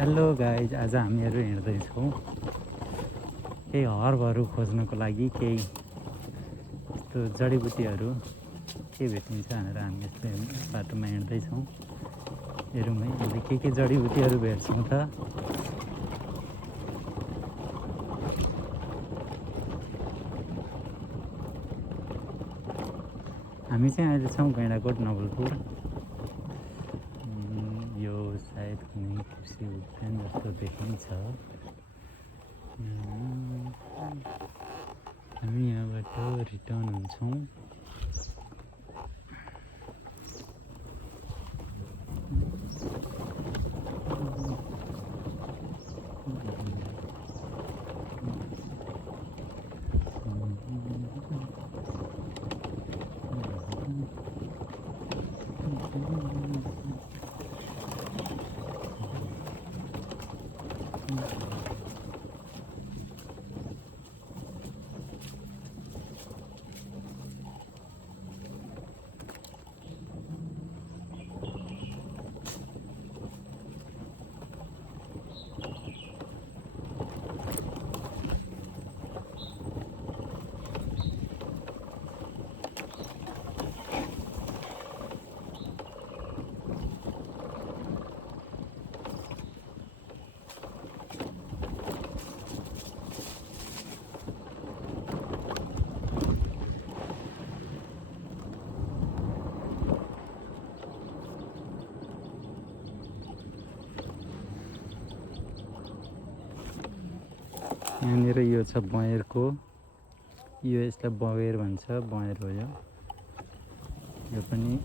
Hello guys, आज हामीहरू हिँड्दैछौँ केही हर्बहरू खोज्नको लागि, केही यस्तो जडीबुटीहरू के भेटिन्छ भनेर हामी यस्तो बाटोमा हिँड्दैछौँ। हेरौँ है अहिले के जडीबुटीहरू भेट्छौँ त। हामी चाहिँ अहिले छौँ गैँडाकोट नवलपुर। यो सायद कुनै कृषि उद्यान जस्तो देखिन्छ। हामी यहाँबाट रिटर्न हुन्छौँ। यहाँनिर यो छ बँयरको, यो यसलाई बँयर भन्छ, बँयर हो यो पनि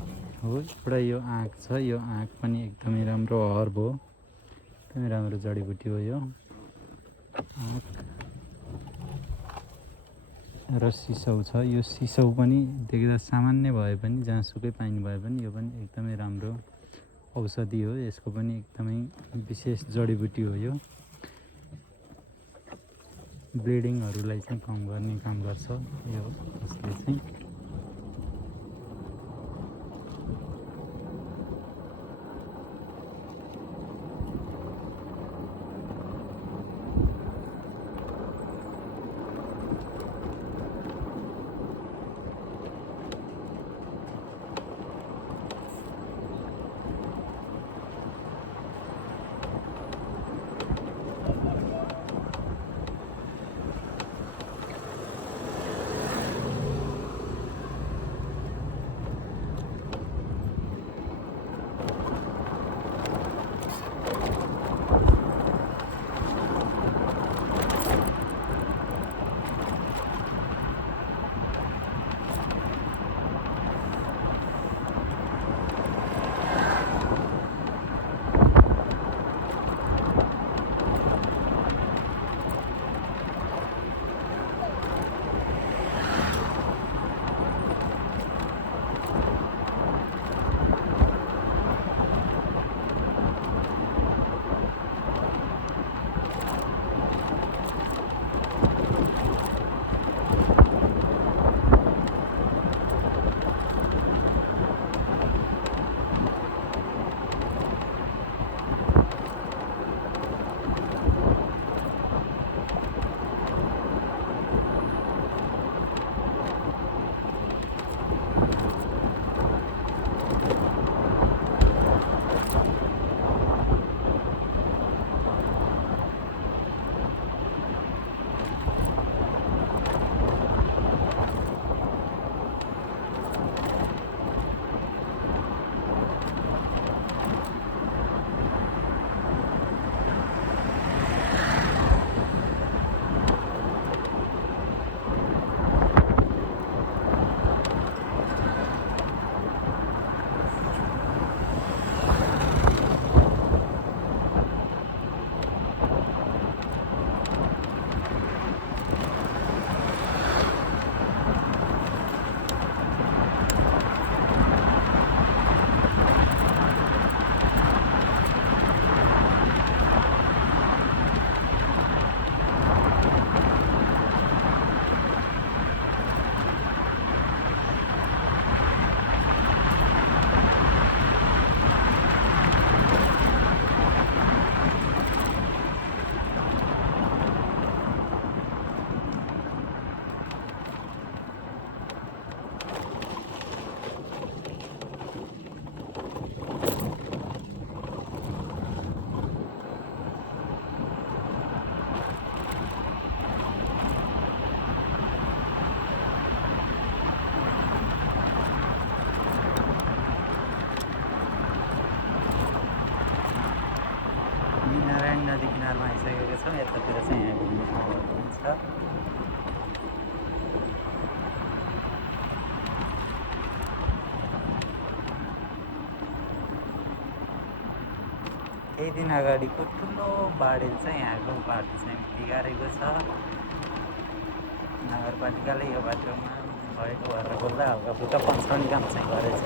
हो। एउटा यो आँक छ, यो आँक पनि एकदमै राम्रो हर्ब हो, एकदमै राम्रो जडीबुटी हो यो आँक। र सिसौ छ, यो सिसौ पनि देख्दा सामान्य भए पनि, जहाँसुकै पाइने भए पनि यो पनि एकदमै राम्रो औषधि हो। यसको पनि एकदमै विशेष जडीबुटी हो यो। ब्लिडिङहरूलाई चाहिँ कम गर्ने काम गर्छ यो यसले चाहिँ। आइसकेको छौँ। यतातिर चाहिँ यहाँ घुम्ने ठाउँहरू पनि छ। केही दिन अगाडिको ठुलो बाढीले चाहिँ यहाँको बाटो चाहिँ बिगारेको छ। नगरपालिकाले यो बाटोमा भएको भएर बोल्दा हल्का फुल्का पन्छाउने काम चाहिँ गरेछ,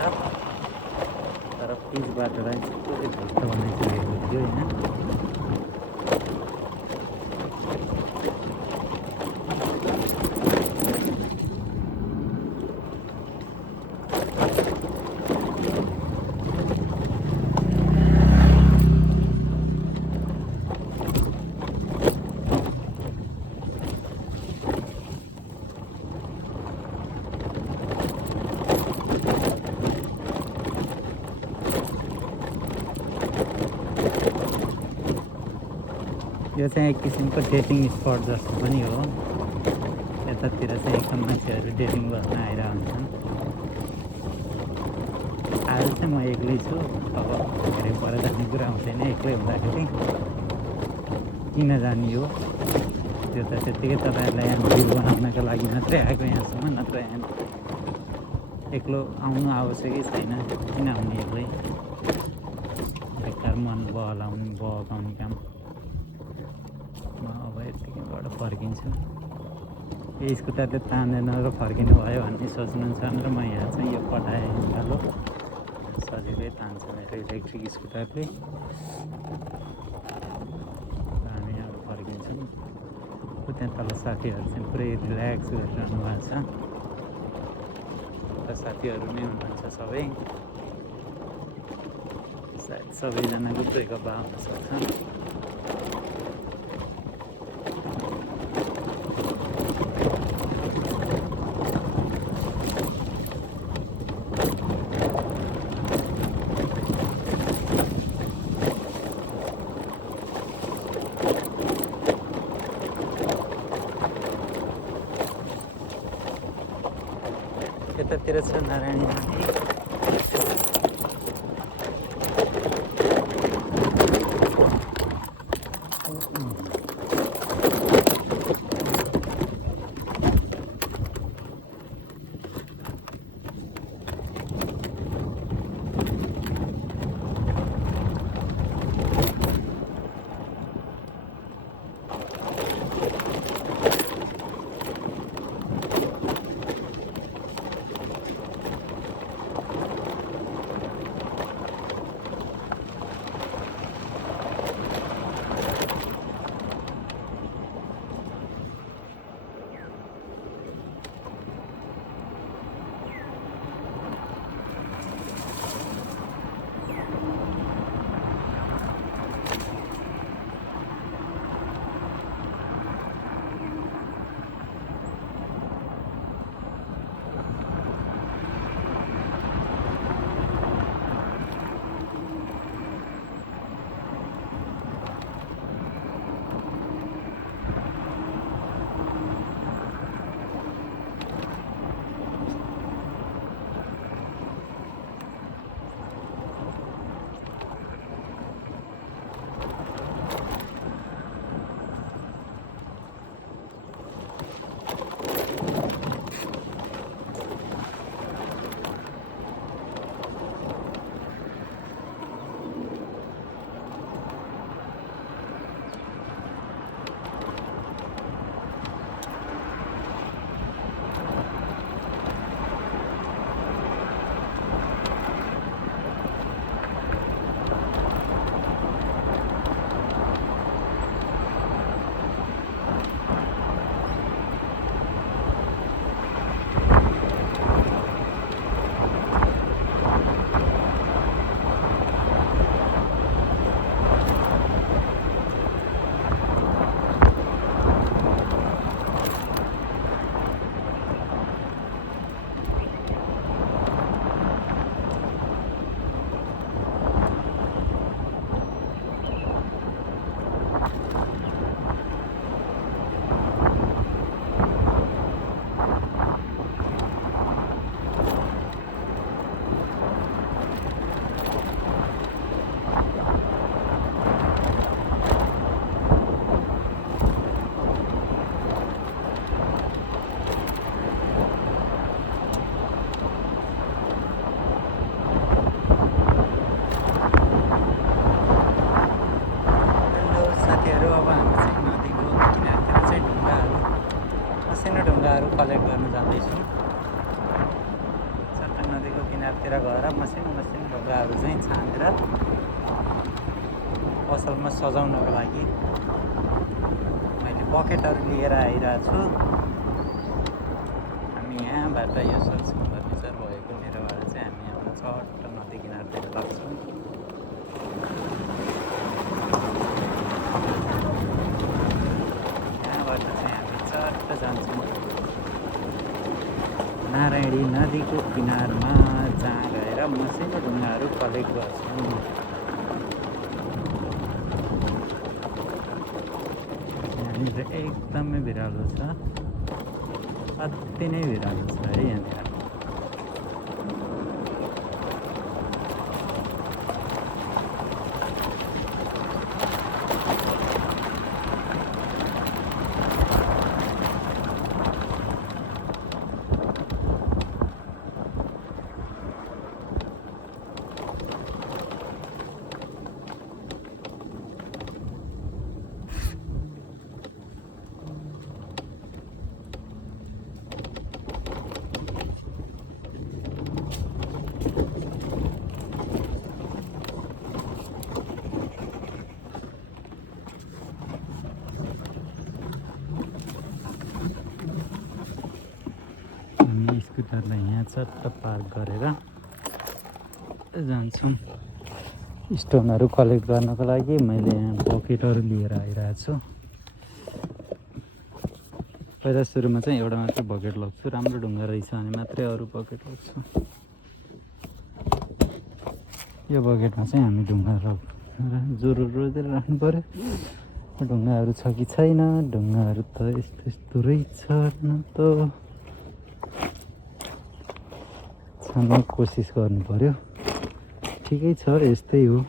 तर पिच बाटोलाई चाहिँ पुरै ध्वस्त बनाइसकेको थियो होइन। यो चाहिँ एक किसिमको डेटिङ स्पट जस्तो पनि हो। यतातिर चाहिँ एकदम मान्छेहरू डेटिङ गर्न आइरहेको हुन्छन्। आज चाहिँ म एक्लै छु। अब धेरै पर जाने कुरा हुँदैन एक्लै हुँदाखेरि, किन जाने हो त्यो त त्यत्तिकै तपाईँहरूलाई यहाँ भिडियो बनाउनको लागि मात्रै आएको यहाँसम्म, नत्र यहाँ एक्लो आउनु आवश्यकै छैन। किन आउने एक्लै, बेकार मन बहकाउने काम। म अब यतिकैबाट फर्किन्छु। यो स्कुटरले तान्दैन र फर्किनु भयो भन्ने सोच्नुहुन्छ भनेर म यहाँ चाहिँ यो पठाएँ उकालो। सजिलै तान्छ मेरो इलेक्ट्रिक स्कुटरले। हामी अब फर्किन्छौँ। त्यहाँ तल साथीहरू चाहिँ पुरै रिल्याक्स गरिरहनु भएको छ। र साथीहरू नै हुनुहुन्छ सबै, सायद सबैजनाको ब्रेकअप भएको हुनसक्छ। यतातिर छ नारायणी नदी। किनारतिर गएर मसिनो मसिनो ढुङ्गाहरू चाहिँ छानेर पसलमा सजाउनको लागि मैले बकेटहरू लिएर आइरहेको छु। हामी यहाँबाट यो सत्सङ्ग विचार भएको नेरबाट चाहिँ हामी यहाँबाट चट्ट नदी किनारतिर लाग्छौँ। यहाँबाट चाहिँ हामी चट्ट जान्छौँ नारायणी नदीको किनारमा, जहाँ गएर मसिनो ढुङ्गाहरू कलेक्ट गर्छौँ। यहाँनिर एकदमै भिरालो छ, अति नै भिरालो छ है यहाँनिर। स्कुटरलाई यहाँ चट्ट पार्क गरेर जान्छौँ। स्टोनहरू कलेक्ट गर्नको लागि मैले यहाँ बकेटहरू लिएर आइरहेको छु। पहिला सुरुमा चाहिँ एउटा मात्रै बकेट लग्छु, राम्रो ढुङ्गा रहेछ भने मात्रै अरू बकेट लग्छु। यो बकेटमा चाहिँ हामी ढुङ्गा जोरो रोजेर राख्नु पऱ्यो। ढुङ्गाहरू छ कि छैन, ढुङ्गाहरू त यस्तो यस्तो रहेछ न त, छान्न कोसिस गर्नु पर्यो। ठिकै छ, यस्तै हो।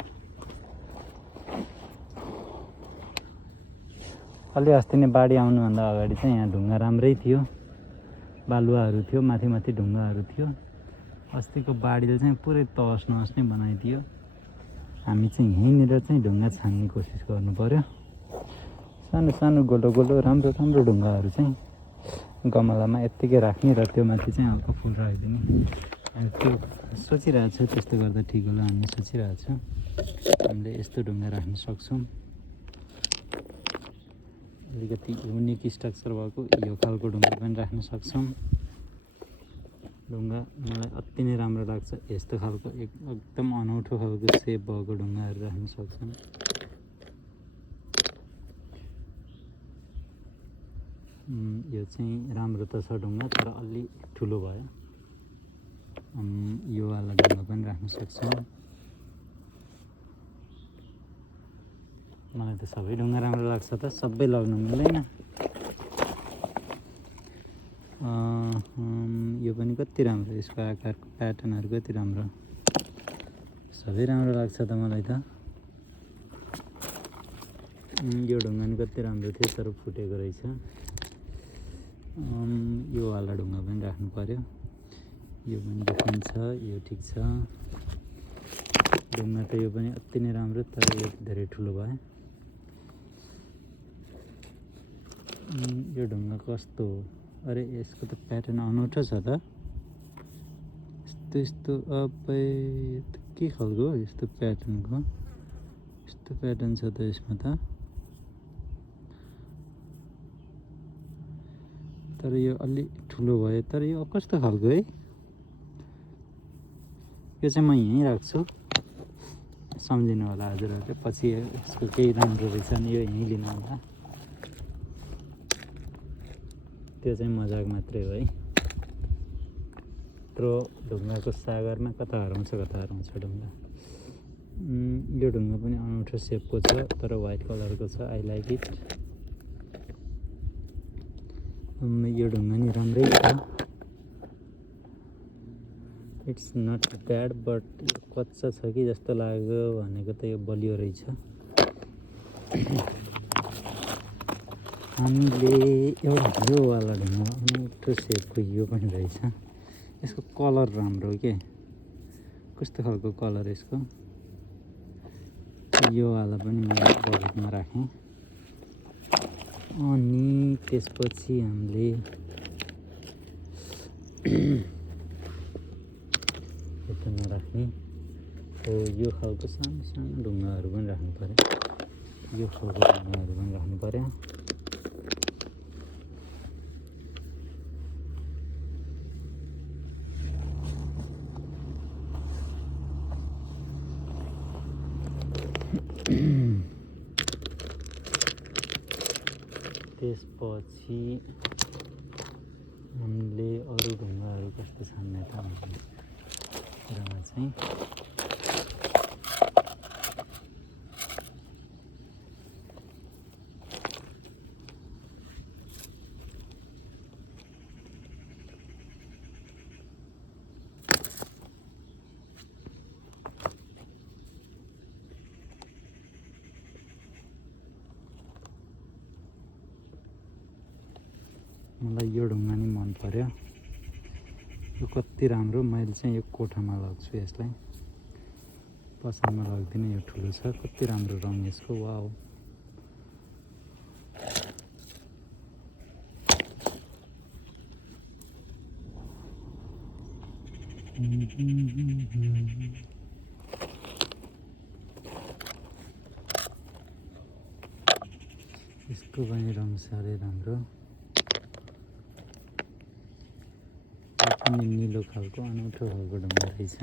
अलि अस्ति नै बाढी आउनुभन्दा अगाडि चाहिँ यहाँ ढुङ्गा राम्रै थियो, बालुवाहरू थियो, माथि माथि ढुङ्गाहरू थियो। अस्तिको बाढीले चाहिँ पुरै तहस नहस नै बनाइदियो। हामी चाहिँ यहीँनिर चाहिँ ढुङ्गा छान्ने कोसिस गर्नु पर्यो। सानो सानो गोलो गोलो राम्रो राम्रो ढुङ्गाहरू चाहिँ गमलामा यत्तिकै राख्ने र त्यो माथि चाहिँ हल्का फुल राखिदिने। त्यो सोचिरहेको छु, त्यस्तो गर्दा ठिक होला भन्ने सोचिरहेको छु। हामीले यस्तो ढुङ्गा राख्न सक्छौँ। अलिकति युनिक स्ट्रक्चर भएको यो खालको ढुङ्गा पनि राख्न सक्छौँ। ढुङ्गा मलाई अति नै राम्रो लाग्छ। यस्तो खालको एकदम अनौठो खालको सेप भएको ढुङ्गाहरू राख्न सक्छौँ। यो चाहिँ राम्रो त छ ढुङ्गा, तर अलि ठुलो भयो। यो वाला ढुङ्गा पनि राख्न सक्छौँ। मलाई त सबै ढुङ्गा राम्रो लाग्छ, त सबै लग्नु मिल्दैन। यो पनि कति राम्रो, यसको आकारको प्याटर्नहरू कति राम्रो, सबै राम्रो लाग्छ त मलाई त। यो ढुङ्गा पनि कति राम्रो थियो, तर फुटेको रहेछ। यो वाला ढुङ्गा पनि राख्नु पर्यो। यो पनि डिफ्रेन्ट छ, यो ठिक छ। ढुङ्गा त यो पनि अति नै राम्रो, तर यो धेरै ठुलो भयो। यो ढुङ्गा कस्तो हो? अरे यसको त प्याटर्न अनौठो छ त। यस्तो यस्तो अबै के खालको हो यस्तो प्याटर्नको? यस्तो प्याटर्न छ त यसमा त। तर यो अलि ठुलो भयो, तर यो कस्तो खालको है? यो चाहिँ म यहीँ राख्छु, सम्झिनु होला हजुरहरूले। पछि यसको केही राम्रो रहेछ भने यो यहीँ लिनु होला। त्यो चाहिँ मजाक मात्रै हो है। यत्रो ढुङ्गाको सागरमा कता हराउँछ ढुङ्गा। यो ढुङ्गा पनि अनौठो सेपको छ, तर व्हाइट कलरको छ। I like it. यो ढुङ्गा नि राम्रै छ। इट्स नट ब्याड, बट कच्चा छ कि जस्तो लाग्यो। भनेको त यो बलियो रहेछ। हामीले एउटा यो वाला ढुङ्गा अनौठो सेपको यो पनि रहेछ। यसको कलर राम्रो के, कस्तो खालको कलर यसको। यो वाला पनि मैले बकेटमा राखेँ। अनि त्यसपछि हामीले यस्तो नराख्ने हो। यो खालको सानो सानो ढुङ्गाहरू पनि राख्नु पऱ्यो, यो खालको ढुङ्गाहरू पनि राख्नु पऱ्यो। त्यसपछि हामीले अरू ढुङ्गाहरू कस्तो छान्ने त भन्ने कुरामा चाहिँ मलाई यो ढुङ्गा नि मन पर्यो। यो कति राम्रो, मैले चाहिँ यो कोठामा लग्छु, यसलाई पसलमा लग्दिनँ। यो ठुलो छ, कति राम्रो रङ यसको, वाउ। यसको पनि रङ साह्रै राम्रो, पनि निलो खालको अनौठो खालको ढुङ्गा रहेछ।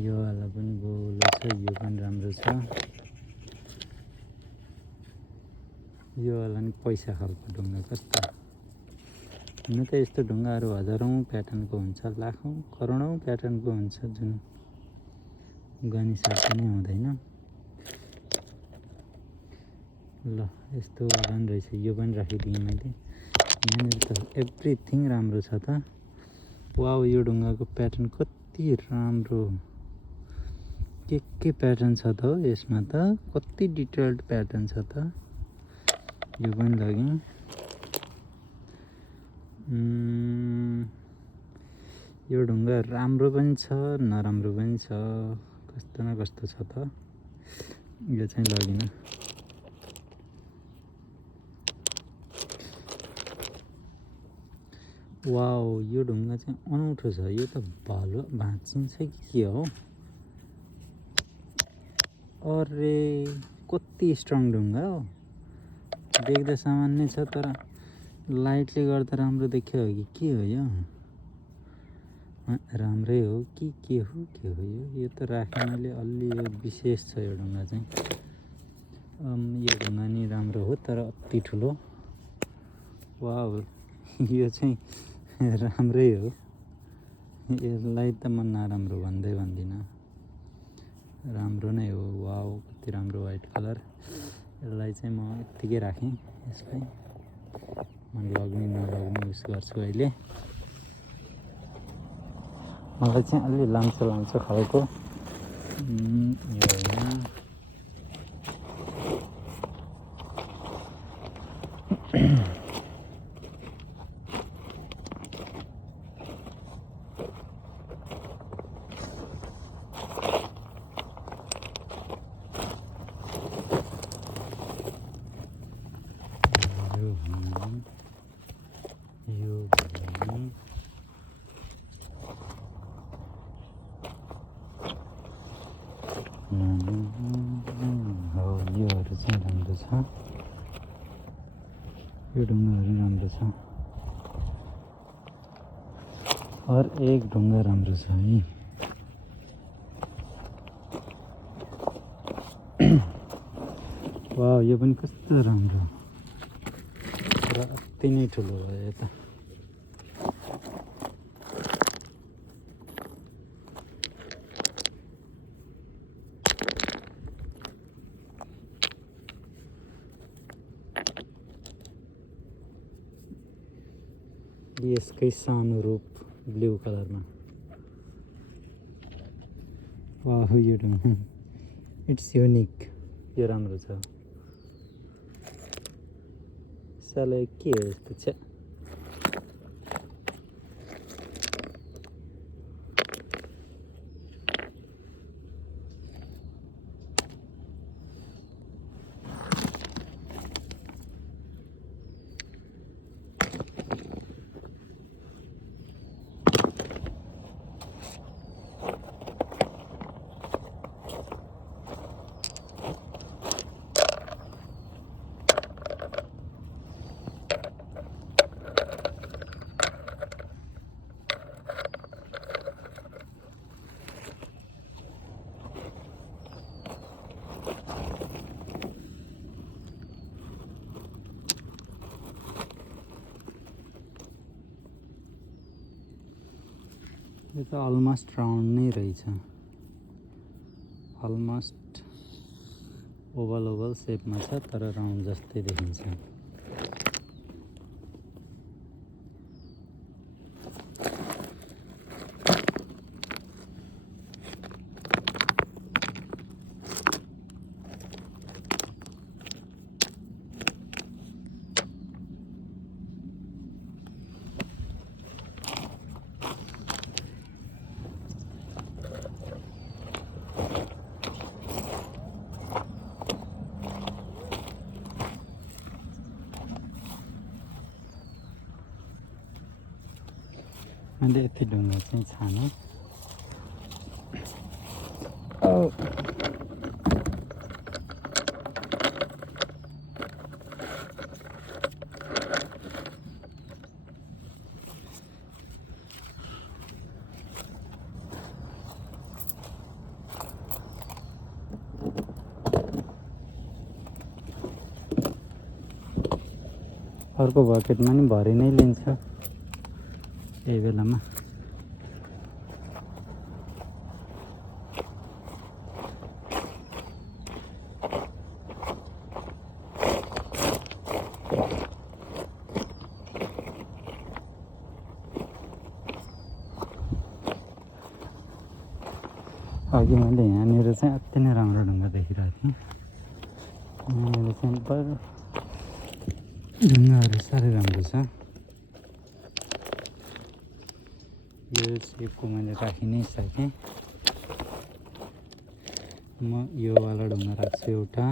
यो वाला पनि गोलो छ, यो पनि राम्रो छ। यो वाला नि पैसा खालको ढुङ्गा, कस्तो हुन त यस्तो ढुङ्गाहरू हजारौँ प्याटर्नको हुन्छ, लाखौँ करोडौँ प्याटर्नको हुन्छ, जुन गनिसक्दा नै हुँदैन। ल यस्तो वाला नि रहेछ, यो पनि राखिदिएँ मैले। यहाँनिर त एभ्रिथिङ राम्रो छ त। वाउ, यो ढुङ्गाको प्याटर्न कति राम्रो, के प्याटर्न छ त हो यसमा त, कति डिटेल्ड प्याटर्न छ त। यो पनि लगेँ। यो ढुङ्गा राम्रो पनि छ, नराम्रो पनि छ, कस्तो न कस्तो छ त। यो चाहिँ लगिनँ। वाउ, यो ढुङ्गा चाहिँ अनौठो छ। यो त भाँचिन्छ कि के हो? अरे कति स्ट्रङ ढुङ्गा हो, देख्दा सामान्य छ तर लाइटले गर्दा राम्रो देखियो हो कि के हो यो? राम्रै हो कि के हो यो त राखेँ मैले अलि। यो विशेष छ यो ढुङ्गा चाहिँ। यो ढुङ्गा नि राम्रो हो तर अति ठुलो। वाउ, यो चाहिँ राम्रै हो, यसलाई त म नराम्रो भन्दिनँ, राम्रो नै हो। वाउ, कति राम्रो वाइट कलर। यसलाई चाहिँ म यत्तिकै राखेँ, यसलाई म लग्ने नलग्ने उस गर्छु अहिले। मलाई चाहिँ अलि लाम्चो खालको यो होइन। हो, योहरू चाहिँ राम्रो छ, यो ढुङ्गाहरू राम्रो छ। हर एक ढुङ्गा राम्रो छ है। वाह, यो पनि कस्तो राम्रो, र अति नै ठुलो भयो यो त। यसकै सानो रूप ब्लू कलरमा। वाह, यो ढुङ्गा इट्स युनिक, यो राम्रो छ। साला के हो यस्तो छ? यो त अलमोस्ट राउन्ड नै रहेछ, अलमोस्ट ओभल ओभल सेपमा छ तर राउन्ड जस्तै देखिन्छ। मैले यति ढुङ्गा चाहिँ छाने। अर्को बकेटमा नि भरि नै लिन्छ यही बेलामा। अघि मैले यहाँनिर चाहिँ अति नै राम्रो ढुङ्गा देखिरहेको थिएँ। यहाँनिर चाहिँ ढुङ्गाहरू साह्रै राम्रो छ। यो सेपको मैले राखि नै सकेँ। म यो वाला ढुङ्गा राख्छु एउटा,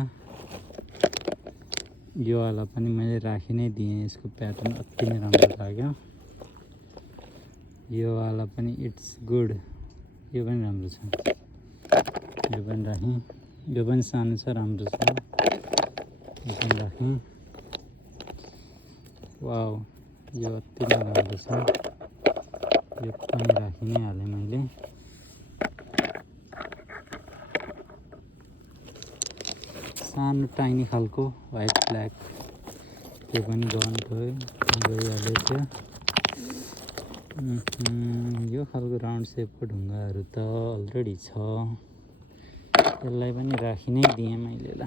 यो वाला पनि मैले राखि नै दिएँ। यसको प्याटर्न अति नै राम्रो लाग्यो। यो वाला पनि इट्स गुड, यो पनि राम्रो छ। यो पनि राखेँ, यो पनि सानो छ राम्रो छ, यो पनि राखेँ। वाउ, यो अति नै राम्रो छ, यो पनि राखि नै हालेँ मैले। सानो टाइनी खालको व्हाइट ब्ल्याक, त्यो पनि गइहाल्यो थियो। यो खालको राउन्ड सेपको ढुङ्गाहरू त अलरेडी छ, यसलाई पनि राखि नै दिएँ मैले। ल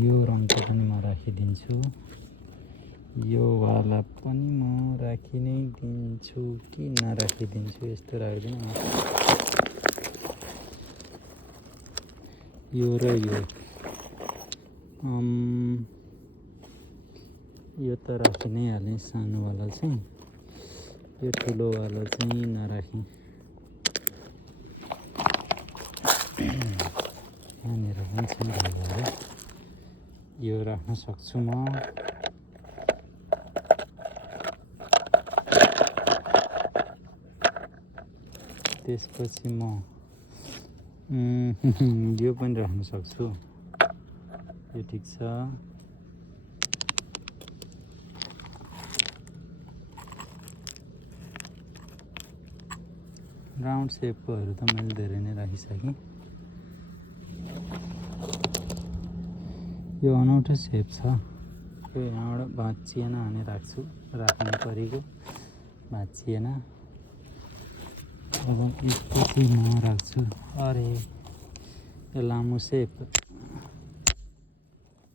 यो रङको पनि म राखिदिन्छु, यो वाला पनि म राखि नै दिन्छु कि नराखिदिन्छु, यस्तो राख्दिनँ। यो र यो त राखि नै हालेँ सानोवाला चाहिँ, यो ठुलोवाला चाहिँ नराखेँ। यहाँनिर पनि छ ढुङ्गाहरू, यो राख्न सक्छु म। त्यसपछि म यो पनि राख्न सक्छु, यो ठिक छ। राउन्ड सेपकोहरू त मैले धेरै नै राखिसकेँ। यो अनौठो सेप छ, यो यहाँबाट भाँचिएन भने राख्नु परेको, भाँचिएन। अब यसपछि म राख्छु, अरे यो लामो सेप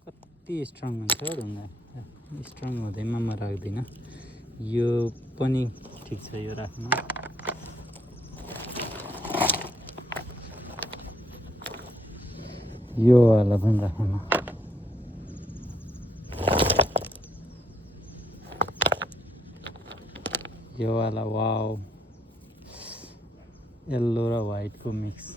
कति स्ट्रङ हुन्छ ढुङ्गा, स्ट्रङ हुँदैमा म राख्दिनँ। यो पनि ठिक छ, यो राख्नु। यो वाला पनि राख्नु, यो वाला वाउ, येल्लो र व्हाइटको मिक्स।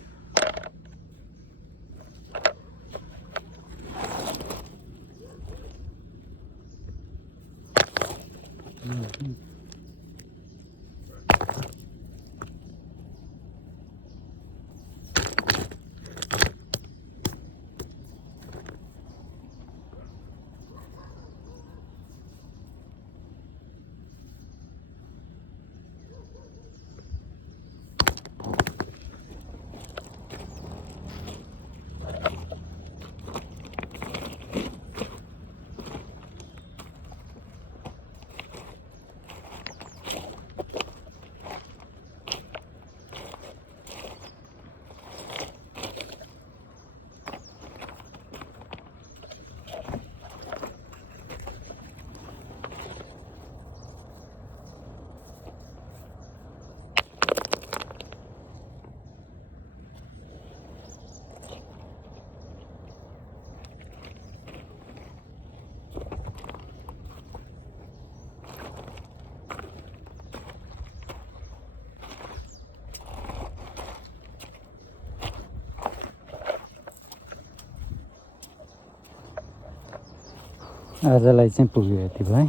आजलाई चाहिँ पुग्यो यति भयो है।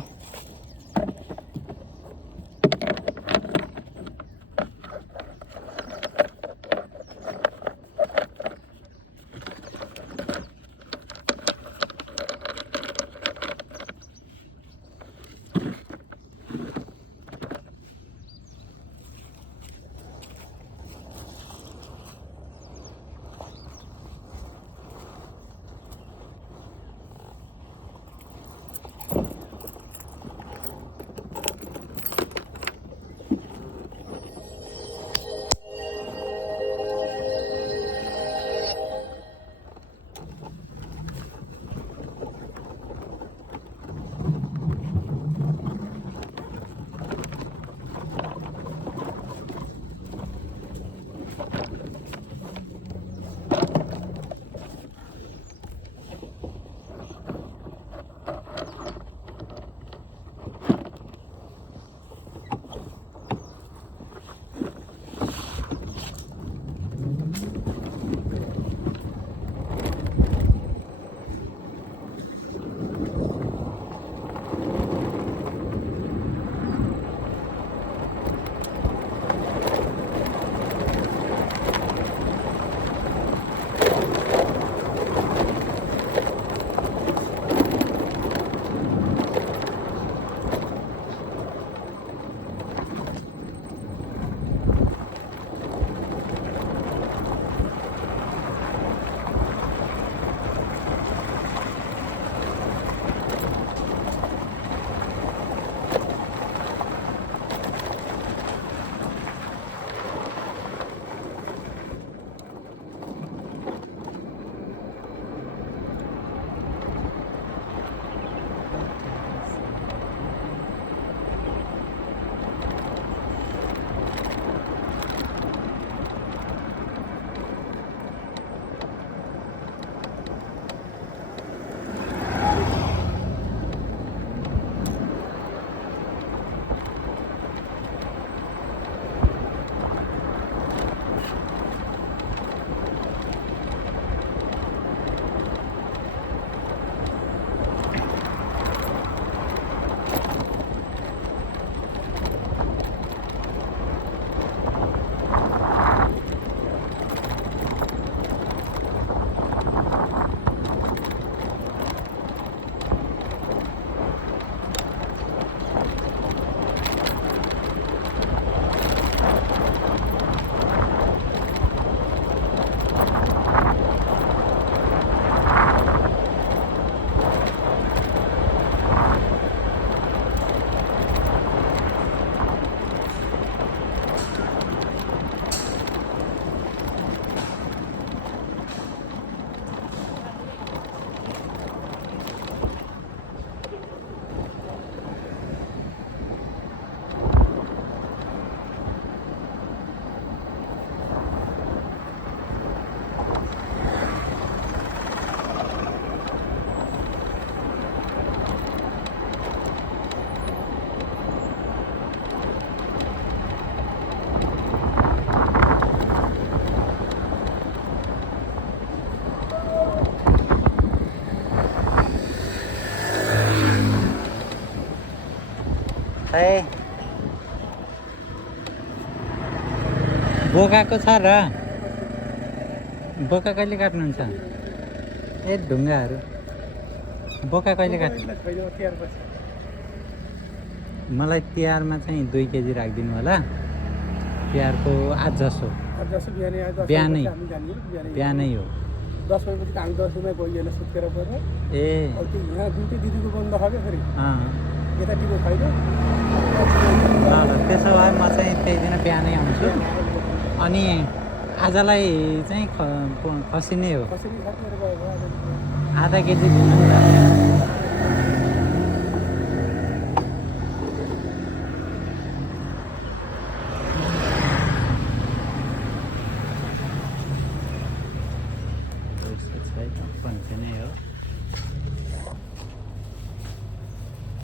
खै बोकाको छ र बोका कहिले काट्नुहुन्छ? ए ढुङ्गाहरू बोका कहिले काट्नु? मलाई तिहारमा चाहिँ 2 केजी राखिदिनु होला। तिहारको आज जसो बिहानै बिहानै हो 10 बजेपछि हामी 10 बजे गइएन सुतेर परे ए यहाँ दुईटै दिदीको बन्द खायो फेरि यता टिको छैन। ल ल त्यसो भए म चाहिँ त्यही दिन बिहानै आउँछु। अनि आजलाई चाहिँ खसी नै हो आधा केजी दिनु नि त। नै हो